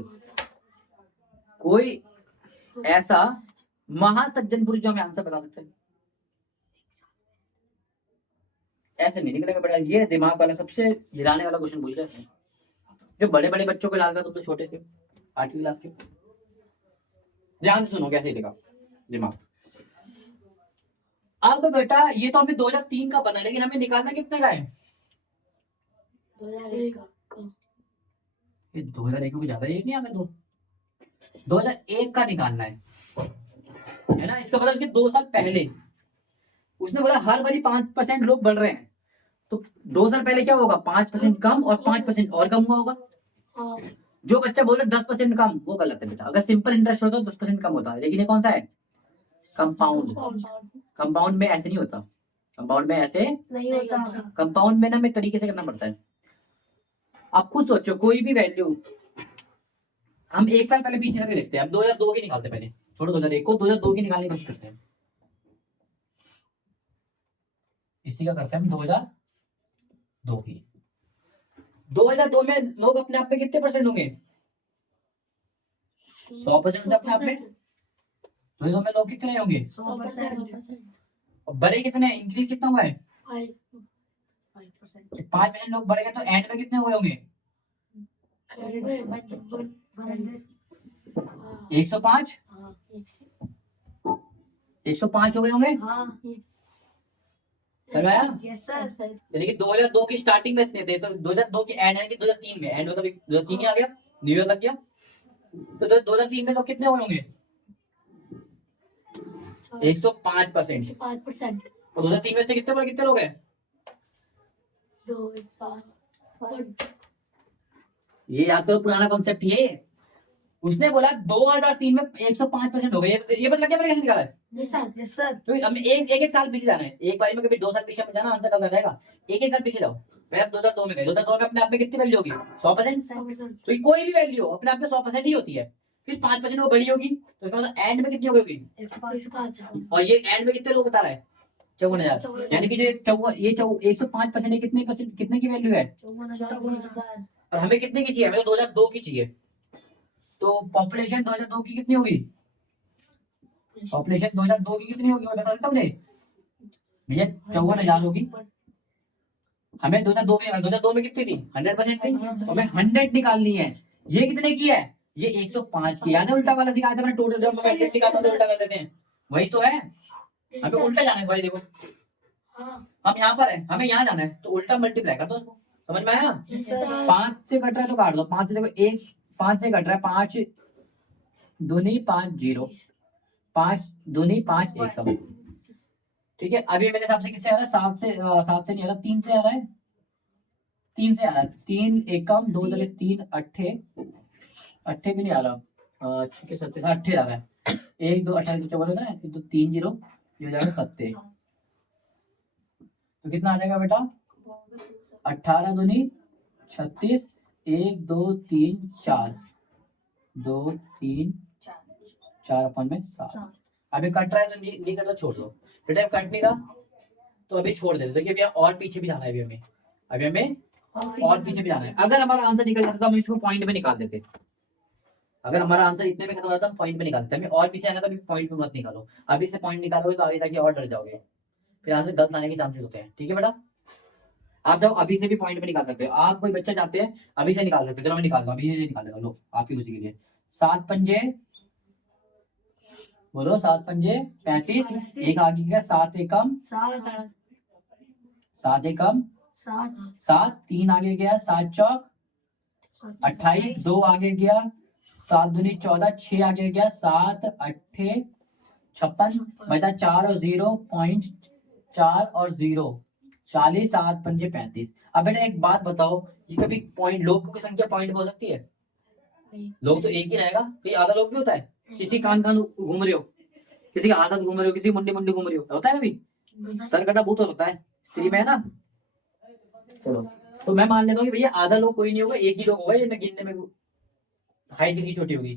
कोई ऐसा महासज्जन पुरुष जो हमें आंसर बता सकते हैं? ऐसे नहीं निकलेगा बेटा, ये दिमाग वाला सबसे हिलाने वाला क्वेश्चन पूछ रहे हैं। जो बड़े बड़े बच्चों को डालता तो छोटे से 8वीं क्लास के। ध्यान से सुनो कैसे लिखा दिमाग। अब बेटा ये तो हमें 2003 का पता है, लेकिन हमें निकालना कितने का है? 2001 का। ये 2001 में ज्यादा ये नहीं आ गया तो 2001 का निकालना है ना। इसका मतलब कि 2 साल पहले उसने बोला हर बारी 5% लोग बढ़ रहे हैं, तो 2 साल पहले क्या होगा? 5% कम और 5% और कम हुआ होगा। हाँ जो बच्चा बोल रहा है 10% कम, वो गलत है बेटा। अगर सिंपल इंटरेस्ट होता तो 10% कम होता है, लेकिन ये कौन सा है? कंपाउंड। कंपाउंड में ऐसे नहीं होता, कंपाउंड में ऐसे नहीं होता। कंपाउंड में ना हमें तरीके से करना पड़ता है। आप खुद सोचो कोई भी वैल्यू हम 1 साल पहले पीछे करके देखते हैं। हम 2002 की निकालते हैं पहले, छोड़ो 2001 को, 2002 की निकालने की कोशिश करते हैं। इसी का करते हैं हम 2002 की। 2002 में लोग अपने आप में कितने परसेंट होंगे? 100% अपने आप में। 2002 में लोग कितने होंगे? 100%। और बड़े कितने? इंक्रीज कितना हुआ है? 5%। 5% लोग बढ़ गए, तो एंड में कितने हुए होंगे? 105। 105 हो गए होंगे। समझ आया? यानी कि 2002 की स्टार्टिंग में इतने थे, तो 2002 की एंड है कि 2003 में। एंड मतलब 2003 ही आ गया, न्यू ईयर लग गया। तो 2003 में लोग कितने हुए होंगे? 105%। 5%। और 2003 में से कितने बोले कितने लोग हैं? 2 7 ये याद करो, पुराना कॉन्सेप्ट ये। उसने बोला 2003 में 105% हो गए। ये पता लग गया मैंने कैसे निकाला है? Yes sir. तो हमें एक साल पीछे जाना है। एक बार में कभी 2 साल पीछे में जाना, आंसर गलत आ जाएगा। एक साल पीछे जाओ। पहले आप 2002 में गए। 2002 में अपने आप में कितनी वैल्यू होगी? 100%। 100%। तो ये कोई भी वैल्यू हो अपने आप में 100% ही होती है। फिर 5% वो बड़ी होगी, तो इसका मतलब एंड में कितनी हो गई होगी? 105। और ये एंड में कितने लोग बता रहा है? 54,000। यानी कि जो 105% कितने परसेंट, कितने की वैल्यू है? 54,000। और हमें कितने की चाहिए? हमें 2002 की चाहिए। तो पॉपुलेशन 2002 की कितनी होगी? पॉपुलेशन 2002 की कितनी होगी, मैं बता सकता हूँ भैया? 54,000 होगी। हमें 2002 की 2002 में कितनी थी? 100% थी। हमें 100 निकालनी है। ये कितने की है? ये 105 की। याद है उल्टा वाला सिखाया था मैंने? टोटल जब हम 100 निकालते हैं उल्टा कर देते हैं, वही तो है। हमें उल्टा जाना है भाई। देखो हम यहाँ पर है, हमें यहाँ जाना है, तो उल्टा मल्टीप्लाई कर दो उसको। समझ में आया? 5 से कट रहा है तो काट दो। 5 से देखो, 1 5 से कट रहा है। 5 दूनी 5 0, 5 दूनी 5 1। ठीक है, अभी मेरे हिसाब से किससे आ रहा है? 7 से नहीं आ रहा, 3 से आ रहा है। 3 से आ रहा है। 3 एकम 2 जगह 3 अट्ठे, अट्ठे भी नहीं आ रहा। ठीक है, 7 अट्ठे आ रहा है। 1 2 18 14 होता है ना, तो 3 0 ये हो जाएगा 7। तो कितना आ जाएगा बेटा? 18 दूनी 36, 1 2 3 4, 2 3 4 अपन में 7। अभी कट रहा है तो नहीं करता, छोड़ दो बेटा। कट नहीं रहा तो अभी छोड़ देते। देखिए अभी और पीछे भी जाना है। अभी हमें और पीछे भी जाना है। अगर हमारा आंसर निकल जाता तो हम इसको पॉइंट में निकाल देते। अगर हमारा आंसर इतने में खत्म हो जाता हम पॉइंट में निकाल देते। हमें और पीछे आना तो अभी पॉइंट में मत निकालो। अभी से पॉइंट निकालोगे तो आगे जाके और डर जाओगे, फिर आंसर गलत आने के चांसेस होते हैं। ठीक है बेटा, आप जाओ अभी से भी पॉइंट में निकाल सकते हो। आप कोई बच्चा चाहते हैं अभी से निकाल सकते हो। चलो मैं निकालता हूँ, अभी से निकाल देगा। लो आप ही उसी के लिए 7 पंजे, बोलो 7 पंजे 35। एक आगे गया 7 एकम 7 एकम 7, 3 आगे गया 7 चौक 28, 2 आगे गया 7 दूनी 14, 6 आगे गया 7 अट्ठे 56, बचा 4 और 0 पॉइंट, 4 और 0 40, 7 पंजे 35। अब बेटा एक बात बताओ, ये कभी पॉइंट लोगों की संख्या पॉइंट में हो सकती है? लोग तो एक ही रहेगा, कहीं आधा लोग भी होता है। किसी कान कान घूम रहे हो, किसी का हाथ हाथ घूम रहे हो, किसी मुंडी मुंडी घूम रही हो, होता है कभी? सर कटा भूत होता है, स्त्री में है ना। चलो तो मैं मान लेता हूँ कि भैया आधा लोग कोई नहीं होगा, एक ही लोग होगा। ये मैं गिनने में हाइट किसी छोटी होगी।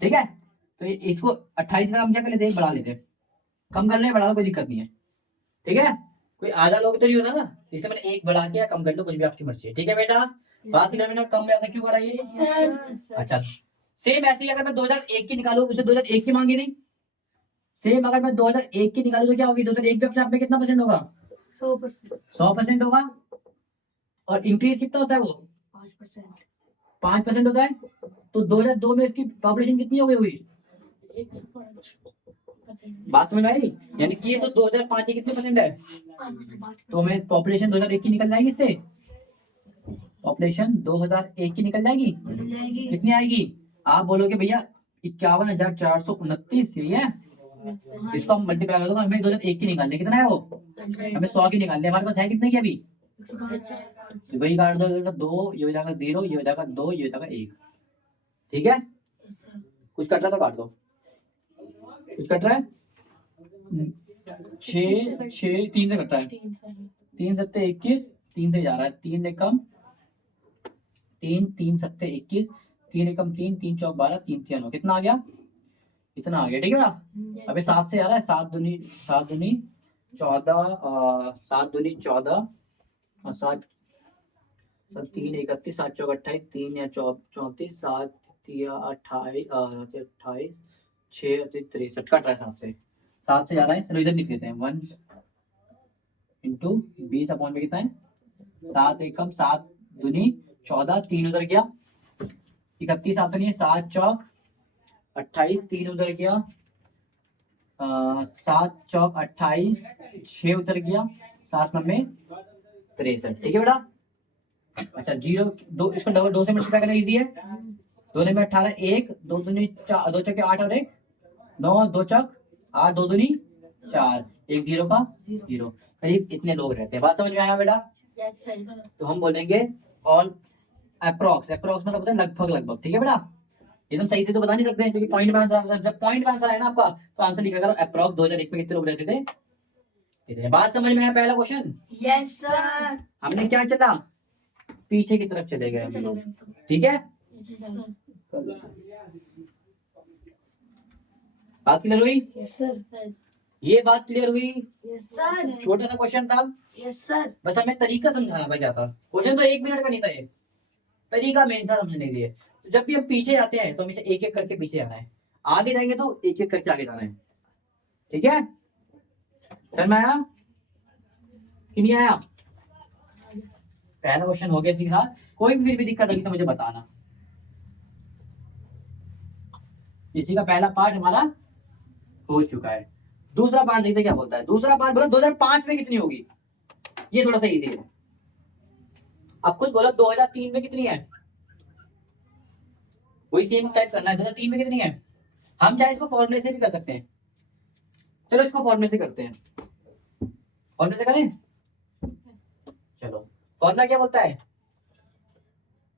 ठीक है, तो इसको 28 का हम क्या कर लेते हैं? बढ़ा लेते हैं। कम कर ले बढ़ा लो, कोई दिक्कत नहीं है। ठीक है, कोई आधा लोग तो नहीं होता ना, इससे मैंने एक बढ़ा के या कम कर लो, कुछ भी आपकी मर्जी है। ठीक है बेटा, बात की मैंने कम ज्यादा क्यों करा ये? अच्छा, सेम ऐसे ही अगर मैं 2001 की निकालू, उसे 2001 की मांगी नहीं। सेम अगर मैं 2001 की निकालू तो क्या होगी? 2001 पे अपने आप में कितना परसेंट होगा? 100%। 100% होगा। और इंक्रीज कितना होता है वो? 5%। 5% होता है, तो 2002 में इसकी पॉपुलेशन कितनी हो गई हुई? 105%। बात समझ में आई? यानी कि ये तो 2005 की कितने परसेंट है, 5%। तो हमें पॉपुलेशन 2001 की निकल जाएगी इससे, पॉपुलेशन 2001 की निकल जाएगी। मिल जाएगी। कितनी आएगी? आप बोलोगे भैया 51,429, यही है। इसको हम मल्टीप्लाई कर दो, हमें 2001 की निकालनी है, कितना है वो? हमें 100 की निकालनी है, हमारे पास है कितने की अभी? 105। तो वही काट दो, 2 ये हो जाएगा 0, ये हो जाएगा 2, ये हो जाएगा 1। ठीक है, Yes, sir। कुछ कट रहा तो काट दो, कुछ कट रहा है? 6 6 3 से कट रहा है, 3 सत्ते 21, 3 से जा रहा है, 3 एकम 3, 3 सत्ते 21, 3 एकम 3, 3 चौक 12, 3 3 9, कितना आ गया? इतना आ गया। ठीक है ना? अबे 7 से आ रहा है, 7 दूनी 14, 7 दूनी 14 और 7 3 31, 7 चौक 28, 3 या 34, 7 या 28, 28, 6 63, कट रहा है 7 से, 7 से जा रहा है। चलो इधर लिख लेते हैं, 1 इंटू 20 अपॉन में कितना है? 7 एकम 7 दूनी 14, 3 उधर गया, 31 7 नहीं है, 7 चौक 28, 3 उधर गया, 7 चौक 28, 6 उधर गया, 7 नंबे 63। ठीक है बेटा? अच्छा 0 2, इसको डबल 2 से मल्टीप्लाई करना इजी है। 2 में 18, 1 2 दूनी 4, 2 चौके 8 और 1 9, 2 चौक 8, 2 दूनी 4, 1 0 का 0। करीब इतने लोग रहते हैं। बात समझ में आया बेटा? Yes, sir। तो हम बोलेंगे ऑन अप्रोक्स, अप्रोक्स मतलब होता है लगभग लगभग। ठीक है बेटा? एकदम सही से तो बता नहीं सकते हैं, क्योंकि पॉइंट में आंसर आता है। जब पॉइंट में आंसर आए ना आपका, तो आंसर लिखा करो अप्रोक्स 2001 में कितने लोग रहते थे, इतने। बात समझ में आया? पहला क्वेश्चन Yes, sir। हमने क्या चला, पीछे की तरफ चले गए हम लोग। ठीक है, Yes, sir। बात क्लियर हुई? Yes, sir। ये बात क्लियर हुई? Yes, sir। छोटा सा क्वेश्चन था, Yes, sir। बस हमें तरीका समझाना था। क्या था क्वेश्चन? तो 1 मिनट का नहीं था, ये तरीका मेन था समझने के लिए। तो जब भी हम पीछे जाते हैं तो हमेशा एक एक करके पीछे जाना है, आगे जाएंगे तो एक एक करके आगे जाना है। ठीक है, समझ में आया कि नहीं आया? पहला क्वेश्चन हो गया इसी के साथ। कोई भी फिर भी दिक्कत होगी तो मुझे बताना। इसी का पहला पार्ट हमारा हो चुका है। दूसरा पार्ट देखते क्या बोलता है। दूसरा पार्ट बोला 2005 में कितनी होगी, ये थोड़ा सा इजी है। अब खुद बोलो 2003 में कितनी है, वही सेम टाइप करना है। 2003 में कितनी है, हम चाहे इसको फॉर्मूले से भी कर सकते हैं। चलो इसको फॉर्मूले से करते हैं, फॉर्मूले से करें। चलो फॉर्मूला क्या बोलता है,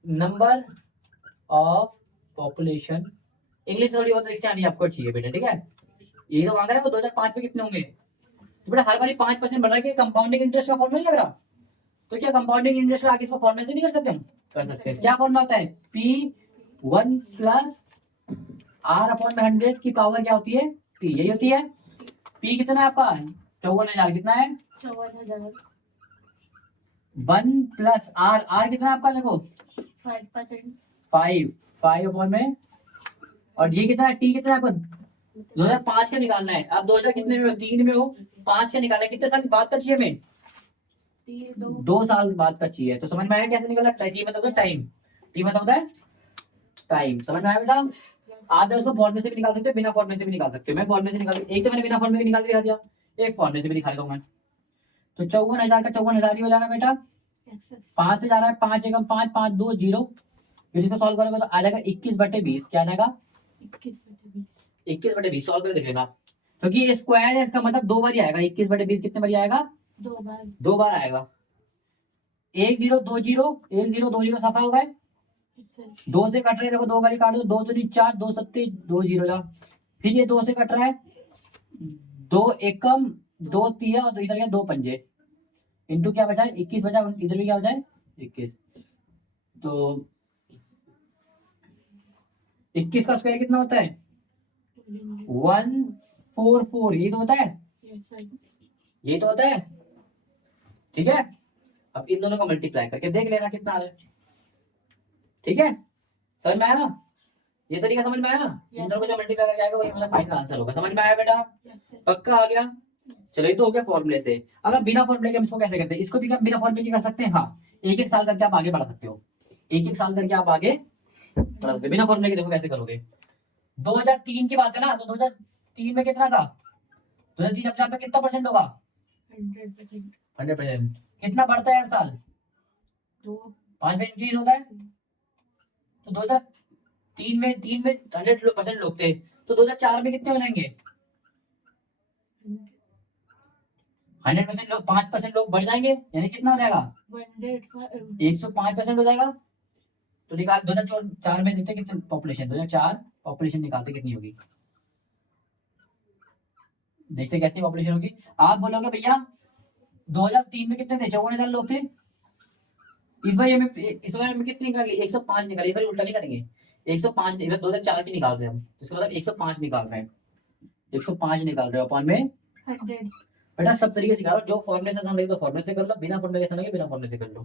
नंबर ऑफ पॉपुलेशन। इंग्लिश थोड़ी बहुत लिखते आनी आपको चाहिए बेटा। ठीक है, ये तो मांग रहा है वो 2005 में कितने होंगे। तो बेटा हर बार 5% बढ़ रहा है कि कंपाउंडिंग इंटरेस्ट का फॉर्मूला नहीं लग रहा, तो क्या कंपाउंडिंग इंटरेस्ट आगे इसको फॉर्मूले से नहीं कर सकते हम? कर सकते हैं। क्या फॉर्मूला होता है, P1 प्लस R अपॉन 100 की पावर क्या होती है, P। यही होती है। P कितना है आपका, 54,000। कितना है, 54,000। 1 प्लस R, R कितना है आपका, देखो 5%। 5 अपॉन में, और ये कितना है, T कितना है आपका 2005 का निकालना है। अब 2000 कितने में हो, 3 में हो, 5 का निकालना है। कितने साल बाद का चाहिए हमें, 2 साल बाद का चाहिए। तो समझ में आया कैसे निकला? टी मतलब होता है टाइम, टी मतलब होता है टाइम। समझ में आया बेटा? आप उसको फॉर्मूले से भी निकाल सकते हो, बिना फॉर्मूले से भी निकाल सकते हो। मैं फॉर्मूले से निकाल, एक तो मैंने बिना फॉर्मूले के निकाल के दिखा दिया, एक फॉर्मूले से भी निकाल दूंगा। तो 54,000 का 54,000 ही हो जाएगा बेटा। 5 से जा रहा है, 5 एकम 5, 5 2 0। फिर इसको सॉल्व करोगे तो आ जाएगा 21/20। क्या आ जाएगा, 21/20। सॉल्व कर देख लेना, क्योंकि ये स्क्वायर है, इसका मतलब 2 बार ही आएगा। 21/20 कितने बार आएगा, 2 बार आएगा। 1 0 2 0, 1 0 2 0 सफा हो गए। 2 से कट रहे, देखो 2 बारी काट दो, 2 2 4, 2 7 2 0 जा। फिर ये 2 से कट रहा है, 2 एकम 2 तिया और इधर क्या 2 पंजे, इंटू क्या बचा है 21 बचा, इधर भी क्या बचा है 21। तो 21 का स्क्वायर कितना होता है, 144। ये तो होता है, ये तो होता है। ठीक है, अब इन दोनों को मल्टीप्लाई करके देख लेना कितना आ रहा है। ठीक है, समझ में आया ना? ये तरीका समझ में आया? इन दोनों को जो मल्टीप्लाई करके आएगा वही हमारा फाइनल आंसर होगा। समझ में आया बेटा? पक्का आ गया? चलो ये तो हो गया फॉर्मूले से। अगर बिना फॉर्मूले के हम इसको कैसे करते हैं, इसको भी क्या बिना फॉर्मूले के कर सकते हैं? हाँ, एक एक साल करके आप आगे बढ़ा सकते हो। एक एक साल करके आप आगे बढ़ा सकते हो। बिना फॉर्मूले के देखो कैसे करोगे। 2003 की बात है ना, तो 2003 में कितना था? 2003 अपने आप में कितना परसेंट होगा? 100%। 100%। कितना बढ़ता है हर साल? 5 में इंक्रीज होता है। तो 2003 में 100% लोग थे, तो 2004 में कितने हो जाएंगे? 100% लोग, 5% लोग बढ़ जाएंगे, यानी कितना हो जाएगा? 105% हो जाएगा। तो निकाल 2004 में देखते हैं कितनी पॉपुलेशन, 2004 पॉपुलेशन निकालते कितनी होगी, देखते हैं कितनी पॉपुलेशन होगी। आप बोलोगे भैया 2003 में कितने थे? 54,000 लोग थे। इस बार हमें कितनी निकाली? 105 निकाली। इस बार उल्टा नहीं करेंगे, 105 नहीं, 2004 की निकाल रहे हैं हम, तो इसका मतलब 105 निकाल रहे हैं। 105 निकाल रहे हो अपॉन में 100। बेटा सब तरीके सिखा रहा हूं, जो फॉर्मूले से आसान लगे तो फॉर्मूले से कर लो, बिना फॉर्मूले के आसान लगे बिना फॉर्मूले से कर लो।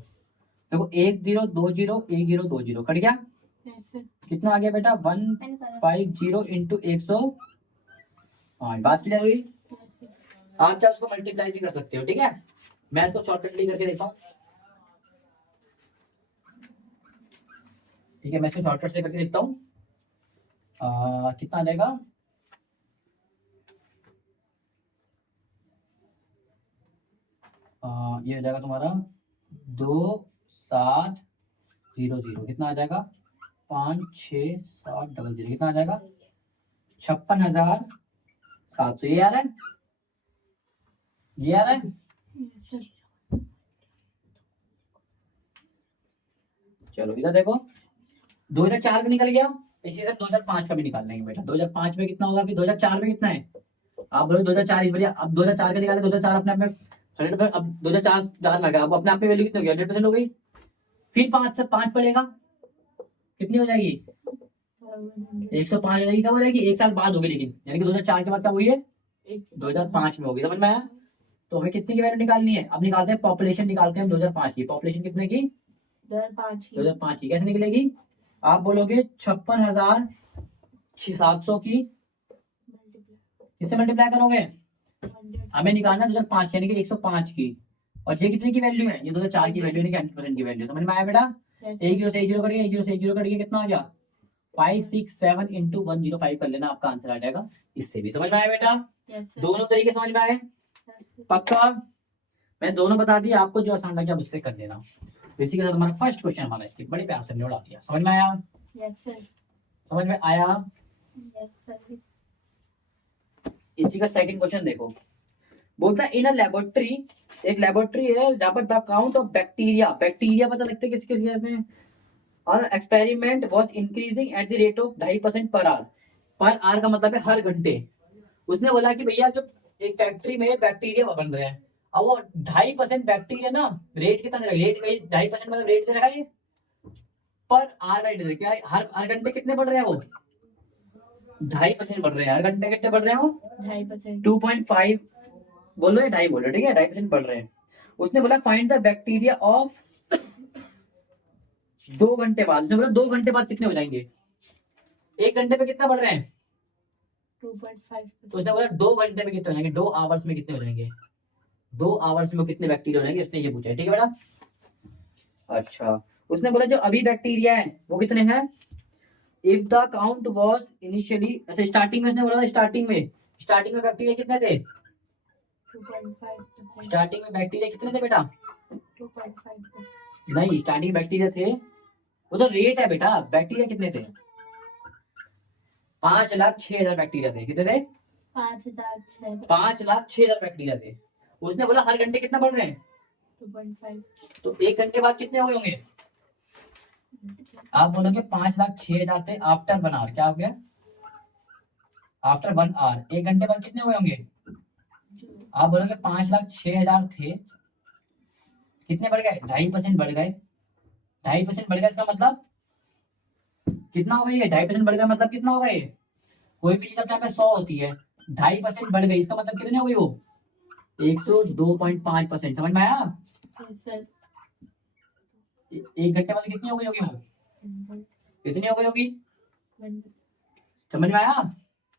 देखो 1 0 2 0 1 0 2 0 कट गया। Yes, sir। कितना आ गया बेटा? 150 इंटू 105। बात क्लियर हुई? Yes, sir। आप चाहे उसको मल्टीप्लाई भी कर सकते हो, ठीक है। मैं इसको शॉर्टकटली करके देखता हूँ, ठीक है। मैं इसको शॉर्टकट से करके देखता हूँ। कितना आ जाएगा? ये हो जाएगा तुम्हारा 2700। कितना आ जाएगा? 5670। कितना आ जाएगा? 56,700। ये आ रहा है? ये आ रहा है? Yes, sir। चलो इधर देखो, 2004 का निकल गया, इसी से 2005 का भी निकाल लेंगे बेटा। 2005 में कितना होगा? फिर 2004 में कितना है? आप बोलो 2004 इस बढ़िया। अब 2004 का निकाले, 2004 अपने आप में 100%। अब 2004 जान लगा, अब अपने आप में वैल्यू कितनी हो गई? 100% हो गई। फिर 5 से 5 पड़ेगा, कितनी हो जाएगी? 105 हो जाएगी। कब हो जाएगी? एक साल बाद होगी, लेकिन यानी कि 2004 के बाद कब हुई है? 2005 में होगी। समझ में आया? तो हमें कितनी की वैल्यू निकालनी है? अब निकालते हैं पॉपुलेशन, निकालते हैं हम 2005 की। पॉपुलेशन कितने की? 2005 की। कैसे निकलेगी? आप बोलोगे 56,700 की किससे मल्टीप्लाई करोगे? हमें निकालना 2005 यानी कि 105 की। और ये कितने की वैल्यू है? ये 2004 की वैल्यू, यानी कि 100% की वैल्यू। समझ में आया बेटा? एक जीरो से एक जीरो कट गया, एक जीरो से एक जीरो कट गया, कितना आ गया? 567 इंटू 105 कर लेना, आपका आंसर आ जाएगा। इससे भी समझ में आया बेटा? दोनों तरीके समझ में आए? पक्का? मैं दोनों बता दिया आपको, जो आसान लगे आप उससे कर लेना। इसी के साथ हमारा फर्स्ट क्वेश्चन हमारा इसके बड़े प्यार से निपटा दिया। समझ में आया? समझ में आया? इसी का सेकंड क्वेश्चन देखो, बोलता है इन अ लेबोरेटरी, एक लेबोरेटरी है जहां पर the count of bacteria, bacteria पता लगता है किस किस कहते हैं, और experiment was increasing at the rate of 2.5% per hour. Per hour का मतलब है हर घंटे। उसने बोला कि भैया जो एक फैक्ट्री में बैक्टीरिया बन रहे हैं, अब वो 2.5% बैक्टीरिया ना, रेट कितना दे रहा है? रेट 2.5% मतलब रेट दे रखा है पर आवर का रेट दे रखा है। क्या हर हर घंटे कितने बढ़ रहे हैं? वो 2.5% बढ़ रहे हैं। हर घंटे कितने बढ़ रहे हैं वो? 2.5%। 2.5 बोलो या 2.5 बोलो, ठीक है। 2.5% बढ़ रहे हैं। उसने बोला फाइंड द बैक्टीरिया ऑफ 2 घंटे बाद। उसने बोला 2 घंटे बाद कितने हो जाएंगे? 1 घंटे में कितना बढ़ रहे हैं? 2.5%। तो उसने बोला 2 घंटे में कितने हो जाएंगे? 2 आवर्स में कितने हो जाएंगे? 2 आवर्स में कितने बैक्टीरिया हो जाएंगे, उसने ये पूछा है, ठीक है बेटा। अच्छा, उसने बोला जो अभी बैक्टीरिया है वो कितने हैं? If the count was initially, अच्छा स्टार्टिंग में उसने बोला था, स्टार्टिंग में बैक्टीरिया कितने थे? 2.5%। स्टार्टिंग में बैक्टीरिया कितने थे बेटा? 2.5%। नहीं, स्टार्टिंग बैक्टीरिया थे, वो तो रेट है बेटा। बैक्टीरिया कितने थे? 5,06,000 बैक्टीरिया थे। कितने थे? 5,006। 5,06,000 बैक्टीरिया थे। उसने बोला हर घंटे कितना बढ़ रहे हैं? 2.5। तो 1 घंटे बाद कितने हो गए होंगे? आप बोलोगे 5,06,000 थे आफ्टर 1 आवर। क्या हो गया? आफ्टर 1 आवर 1 घंटे बाद कितने हुए होंगे? आप बोलोगे 5,06,000 थे, कितने बढ़ गए? 2.5% बढ़ गए। 2.5% बढ़ गया, इसका मतलब कितना होगा? ये 2.5% बढ़ गया मतलब कितना होगा? ये कोई भी चीज अपने आप में 100 होती है, 2.5% बढ़ गई, इसका मतलब कितने हो गई? वो 102.5%। समझ में आया? सर 1 घंटे बाद कितनी हो गई होगी? वो कितनी हो गई होगी? 1। समझ में आया?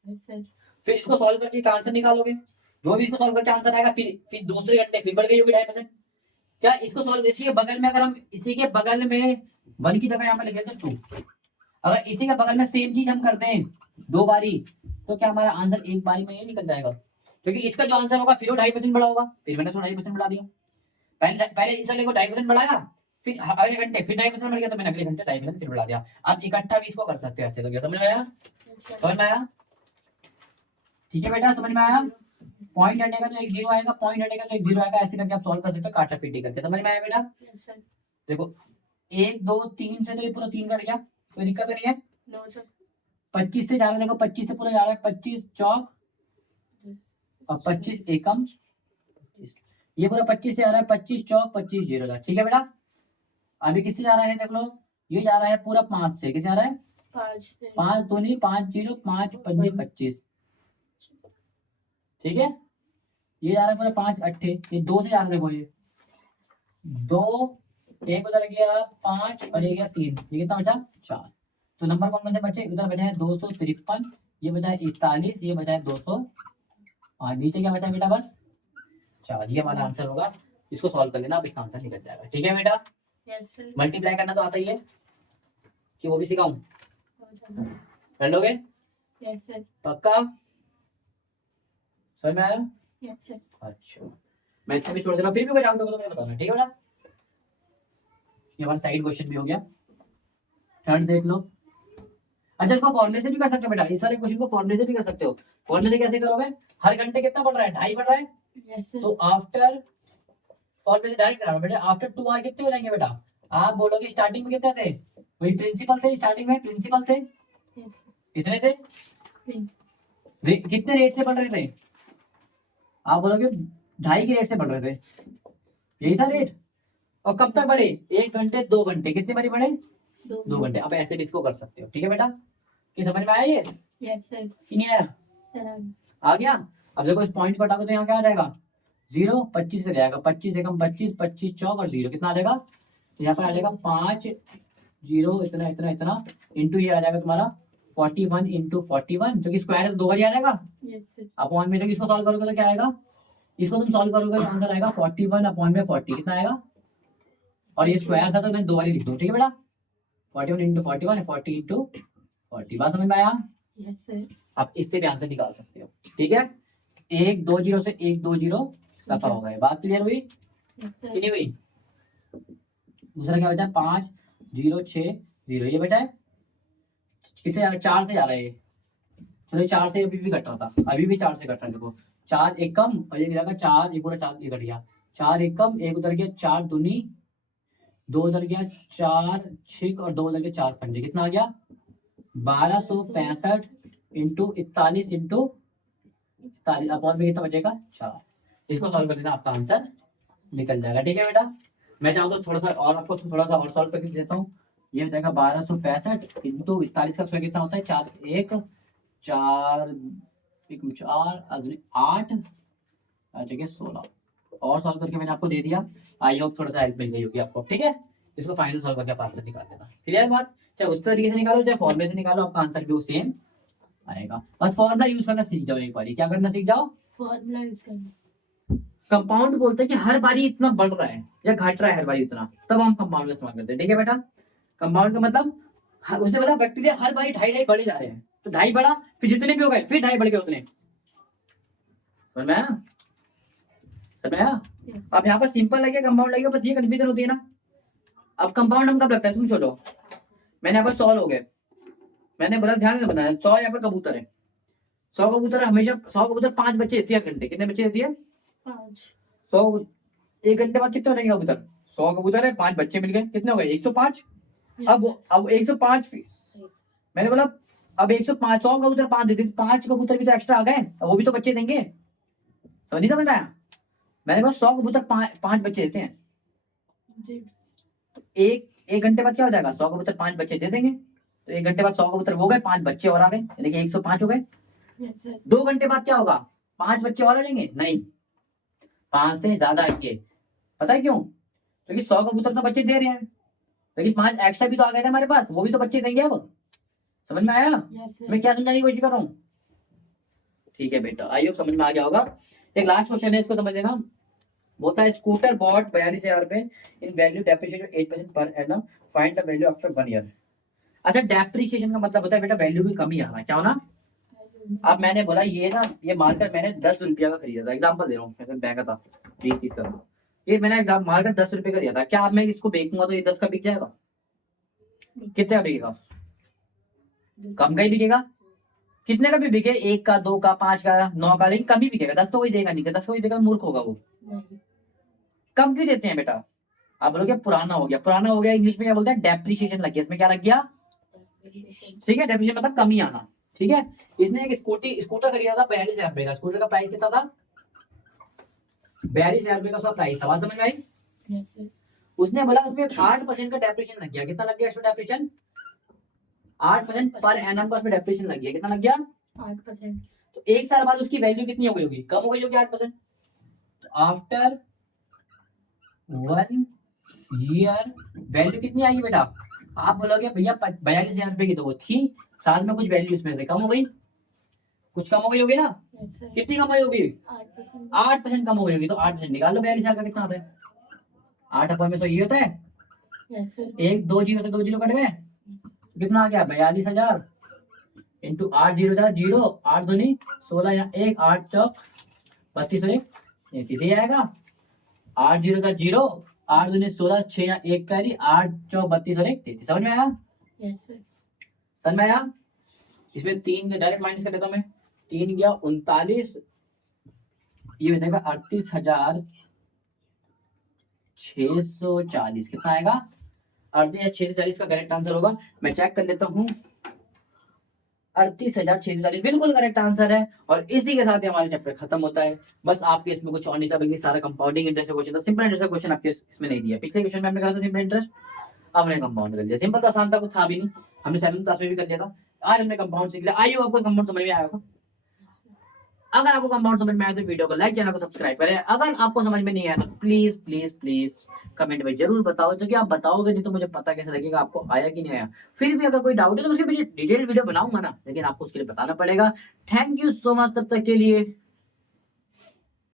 सर फिर इसको सॉल्व करके एक आंसर निकालोगे, जो भी इसको सॉल्व करके आंसर आएगा, फिर दूसरे घंटे फिर बढ़ गई होगी 2.5%। क्या इसको सॉल्व, इसी के बगल में, अगर हम इसी के बगल में 1 की जगह यहाँ पे लिख देते 2। अगर इसी के बगल में सेम चीज हम करते हैं 2 बारी, तो क्या हमारा आंसर एक बारी में ये निकल जाएगा? क्योंकि इसका जो आंसर होगा फिर वो 2.5% बढ़ा होगा, फिर मैंने उसको 2.5% बढ़ा दिया। पहले पहले इस वाले को 2.5% बढ़ाया, फिर अगले घंटे फिर 2.5% बढ़ गया, तो मैंने अगले घंटे 2.5% फिर बढ़ा दिया। आप इकट्ठा भी इसको कर सकते हो ऐसे करके। समझ में आया? समझ में आया? ठीक है बेटा, समझ में आया? पॉइंट हटेगा तो एक 0 आएगा, पॉइंट हटेगा तो एक 0 आएगा, ऐसे करके आप सॉल्व कर सकते हो काटा पीटी करके। समझ में आया बेटा? Yes sir. देखो 1 2 3 से तो ये पूरा 3 कट गया, कोई दिक्कत तो नहीं है। No sir. 25 से जा रहा है, देखो 25 से पूरा जा रहा है, 25 चौक और 25 एकम 25। ये पूरा 25 से आ रहा है, 25 चौक 25 जीरो जा। ठीक है बेटा? अभी किससे जा रहा है देख लो, ये जा रहा है पूरा 5 से। किससे जा रहा है? 5 दूनी 5 जीरो 5 पंजे 25। ठीक है, ये जा रहा है पूरा 5 अट्ठे, ये 2 से जा रहा है। देखो ये 2 एक उधर गया 5 और ये गया 3, ये कितना बचा? 4। तो नंबर कौन कौन से बचे? उधर बचा है 253, ये बचा है 41, ये बचा है 200 और नीचे क्या बचा बेटा? बस 4। ये हमारा आंसर होगा। इसको सॉल्व कर लेना, आप इसका आंसर निकल जाएगा। ठीक है बेटा? Yes sir. मल्टीप्लाई करना तो आता ही है कि वो भी सिखाऊं? कर लोगे? Yes sir. पक्का? समझ में आया? Yes sir. अच्छा, मैथ में छोड़ देना, फिर भी कोई डाउट होगा तो मैं बताना। ठीक है बेटा? ये हमारा साइड क्वेश्चन भी हो गया। थर्ड देख लो। अच्छा, इसको फॉर्मूले से भी कर सकते हो बेटा, इस वाले क्वेश्चन को फॉर्मूले से भी कर सकते हो। फॉर्मूले से कैसे करोगे? हर घंटे कितना बढ़ रहा है? 2.5 बढ़ रहा है। Yes sir. तो आफ्टर फॉर्मूले से डायरेक्ट कराओ बेटा। आफ्टर 2 आवर कितने हो जाएंगे बेटा? आप बोलोगे स्टार्टिंग में कितने थे? वही प्रिंसिपल थे, स्टार्टिंग में प्रिंसिपल थे, यस इतने थे। कितने रेट से बढ़ रहे थे? आप बोलोगे 2.5 के रेट से बढ़ रहे थे, यही था रेट। और कब तक बढ़े? 1 घंटे 2 घंटे, कितने बारी बढ़े? 2 घंटे। अब ऐसे भी इसको कर सकते हो। ठीक है बेटा? कि समझ में आया ये यस सर। कि नहीं आया? सर आ गया। अब देखो इस पॉइंट को हटाओगे तो यहाँ क्या आ जाएगा? 0 25 से जाएगा, 25 एकम 25 25 चौक और 0 कितना आ जाएगा? तो यहाँ पर आ जाएगा 5 0 इतना इतना इतना इंटू ये आ जाएगा तुम्हारा 41 इंटू 41, क्योंकि स्क्वायर है तो 2 बार ही आ जाएगा। Yes sir. अपॉन में, इसको सॉल्व करोगे तो क्या आएगा? इसको तुम सॉल्व करोगे तो आंसर आएगा 41 अपॉन में 40, कितना आएगा? और ये स्क्वायर था तो मैं 2 बार ही लिख दूं। ठीक है बेटा? 41 इंटू 41 40 इंटू 40। बात समझ में आया? Yes sir. आप इससे भी आंसर निकाल सकते हो। ठीक है? 1 2 0 से 1 2 0 सफा हो गए। बात क्लियर हुई यस कि सर। नहीं हुई? दूसरा क्या बचा? 5 0 6 0, ये बचा है। किससे जा रहा है? 4 से जा रहा है ये। चलो 4 से अभी भी कट रहा था, अभी भी 4 से कट रहा है। देखो 4 एक कम और ये जाएगा 4, ये पूरा 4 ये कट गया। 4 एक कम, एक उधर गया, 4 दूनी 2 उधर गया, 4 छिक और 2 उधर गया, 4 पंजे, कितना आ गया? 1265 इंटू 41 इंटू 41 अपॉन में कितना बचेगा? 4। इसको सॉल्व कर देना, आपका आंसर निकल जाएगा। ठीक है बेटा? मैं चाहूँ तो थोड़ा सा और आपको थोड़ा सा और सॉल्व करके देता हूँ। ये हो जाएगा 1265 इंटू 41 का स्क्वायर कितना होता है? 4 1 4 1 4 8 जगह 16। और सॉल्व करके मैंने आपको दे दिया। आई होप थोड़ा सा हेल्प मिल गई होगी आपको। ठीक है? इसको फाइनल सॉल्व करके आप आंसर निकाल देना। क्लियर बात? चाहे उस तरीके से निकालो चाहे फॉर्मूले से निकालो, आपका आंसर भी वो सेम आएगा। बस फॉर्मूला यूज करना सीख जाओ एक बारी। क्या करना सीख जाओ? फॉर्मूला यूज करना। कंपाउंड बोलते हैं कि हर बारी इतना बढ़ रहा है या घट रहा है हर बारी इतना, तब हम कंपाउंड का इस्तेमाल करते हैं। ठीक है बेटा? कंपाउंड का मतलब उसने बोला बैक्टीरिया हर बारी 2.5 बढ़े जा रहे हैं, तो 2.5 बढ़ा, फिर जितने भी हो गए फिर 2.5 बढ़ गए उतने। समझ में आया? समझ में आया? अब यहाँ पर सिंपल लगेगा कंपाउंड लगेगा, बस ये कंफ्यूजन होती है ना। अब कंपाउंड हम कब लगता है? तुम सोचो, मैंने यहाँ पर 100 हो गए, मैंने बोला ध्यान से बनाया 100 यहाँ पर कबूतर है। 100 कबूतर हमेशा 100 कबूतर 5 बच्चे देती है हर घंटे। कितने बच्चे देती है? 5। 100 एक घंटे बाद कितने हो जाएंगे कबूतर? 100 कबूतर है, 5 बच्चे मिल गए, कितने हो गए? 105। अब 105 मैंने बोला अब 105 100 कबूतर 5 देते, 5 कबूतर भी तो एक्स्ट्रा आ गए, वो भी तो बच्चे देंगे। समझ नहीं समझ आया? मैंने बोला 100 कबूतर 5 बच्चे देते हैं, तो एक घंटे बाद क्या हो जाएगा? 100 कबूतर 5 बच्चे दे देंगे, तो 1 घंटे बाद 100 कबूतर हो गए, 5 बच्चे और आ गए, यानी कि 105 हो गए। 2 घंटे बाद क्या होगा? 5 बच्चे और आ जाएंगे? नहीं, 5 से ज्यादा आएंगे। पता है क्यों? क्योंकि 100 कबूतर तो बच्चे दे रहे हैं, लेकिन 5 एक्स्ट्रा भी तो आ गए थे हमारे पास, वो भी तो बच्चे देंगे। अब समझ में आया मैं क्या समझाने की कोशिश कर रहा हूँ? ठीक है बेटा, आई होप समझ में आ गया होगा। एक लास्ट क्वेश्चन है, इसको समझ लेना। बोलता है स्कूटर बॉट 42,000 रुपए इन value depreciation 8% per annum, find the value after 1 year. अच्छा, डेप्रिसिएशन का मतलब होता है बेटा वैल्यू की कमी आना, क्या होना। अब मैंने बोला ये ना, ये मार्कर मैंने 10 रुपया का खरीदा था, एग्जाम्पल दे रहा हूँ, मैं बैंक का था 20-30 का, ये मैंने एग्जाम मार्कर 10 रुपए का दिया था, क्या अब मैं इसको बेचूंगा तो ये 10 का बिक जाएगा, कितने का बिकेगा, कम का ही बिकेगा, कितने का भी बिके, 1 का, 2 का, 5 का, 9 का, लेकिन कम ही बिकेगा, 10 तो कोई देगा नहीं, 10 कोई देगा मूर्ख होगा वो। कम क्यों देते हैं बेटा, आप बोलोगे पुराना हो गया, पुराना हो गया इंग्लिश में क्या बोलते हैं, डेप्रिसिएशन लग गया, इसमें क्या लग गया, ठीक है, डेप्रिसिएशन मतलब कमी आना, ठीक है। इसने एक स्कूटर खरीदा था 42,000 रुपए का, स्कूटर का प्राइस कितना था, 42,000 रुपए का उसका प्राइस था, बात समझ में आई। उसने बोला उसमें 8% का डेप्रिसिएशन लग गया, कितना लग गया इसमें डेप्रिसिएशन, 8% पर एनम का उसमें डेप्रिसिएशन लग गया, कितना लग गया 8%। तो 1 साल बाद उसकी वैल्यू कितनी हो गई होगी, कम हो गई होगी 8%। तो आफ्टर 1 ईयर वैल्यू कितनी आएगी बेटा, आप बोलोगे भैया 42,000 रुपए की तो वो थी, साल में कुछ वैल्यू उसमें से कम हो गई, कुछ कम हो गई होगी ना, कितनी कम होगी, 8% कम हो गई होगी, तो 8% निकाल लो, 42,000 का कितना आता है, 8/100 ये होता है, एक 2 जीरो से 2 जीरो कट गए, कितना आ गया 42,000 इंटू 8 जीरो 0, 8 दूनी 16 या 1, 8 चौक 32 और 1 सीधे आएगा, 8 जीरो 0, 8 दूनी 16, 6 या 1 कैरी, 8 चौक 32 और 1 33, समझ में आया, समझ में आया। इसमें 3 के डायरेक्ट माइनस कर देता हूं मैं, 3 गया 39, ये हो जाएगा 38,640, कितना आएगा 38,640 का करेक्ट आंसर होगा, मैं चेक कर लेता हूँ, 38,640 बिल्कुल करेक्ट आंसर है। और इसी के साथ ही हमारा चैप्टर खत्म होता है। बस आपके इसमें कुछ और नहीं था, बल्कि सारा कंपाउंडिंग इंटरेस्ट का क्वेश्चन था, सिंपल इंटरेस्ट का क्वेश्चन आपके इसमें नहीं दिया, पिछले क्वेश्चन में हमने करा था सिंपल इंटरेस्ट, अब हमने कंपाउंड कर लिया, सिंपल तो आसान था, कुछ था भी नहीं, हमने 7th क्लास में भी कर लिया था, आज हमने कंपाउंड सीख लिया। आइए आपको कंपाउंड समझ में आया होगा, अगर आपको कंपाउंड समझ में आया तो वीडियो को लाइक, चैनल को सब्सक्राइब करें, अगर आपको समझ में नहीं आया तो प्लीज प्लीज प्लीज कमेंट में जरूर बताओ, तो कि आप बताओगे नहीं तो मुझे पता कैसे लगेगा आपको आया कि नहीं आया। फिर भी अगर कोई डाउट है तो उसके डिटेल वीडियो बनाऊंगा ना, लेकिन आपको उसके लिए बताना पड़ेगा। थैंक यू सो मच तब तक के लिए।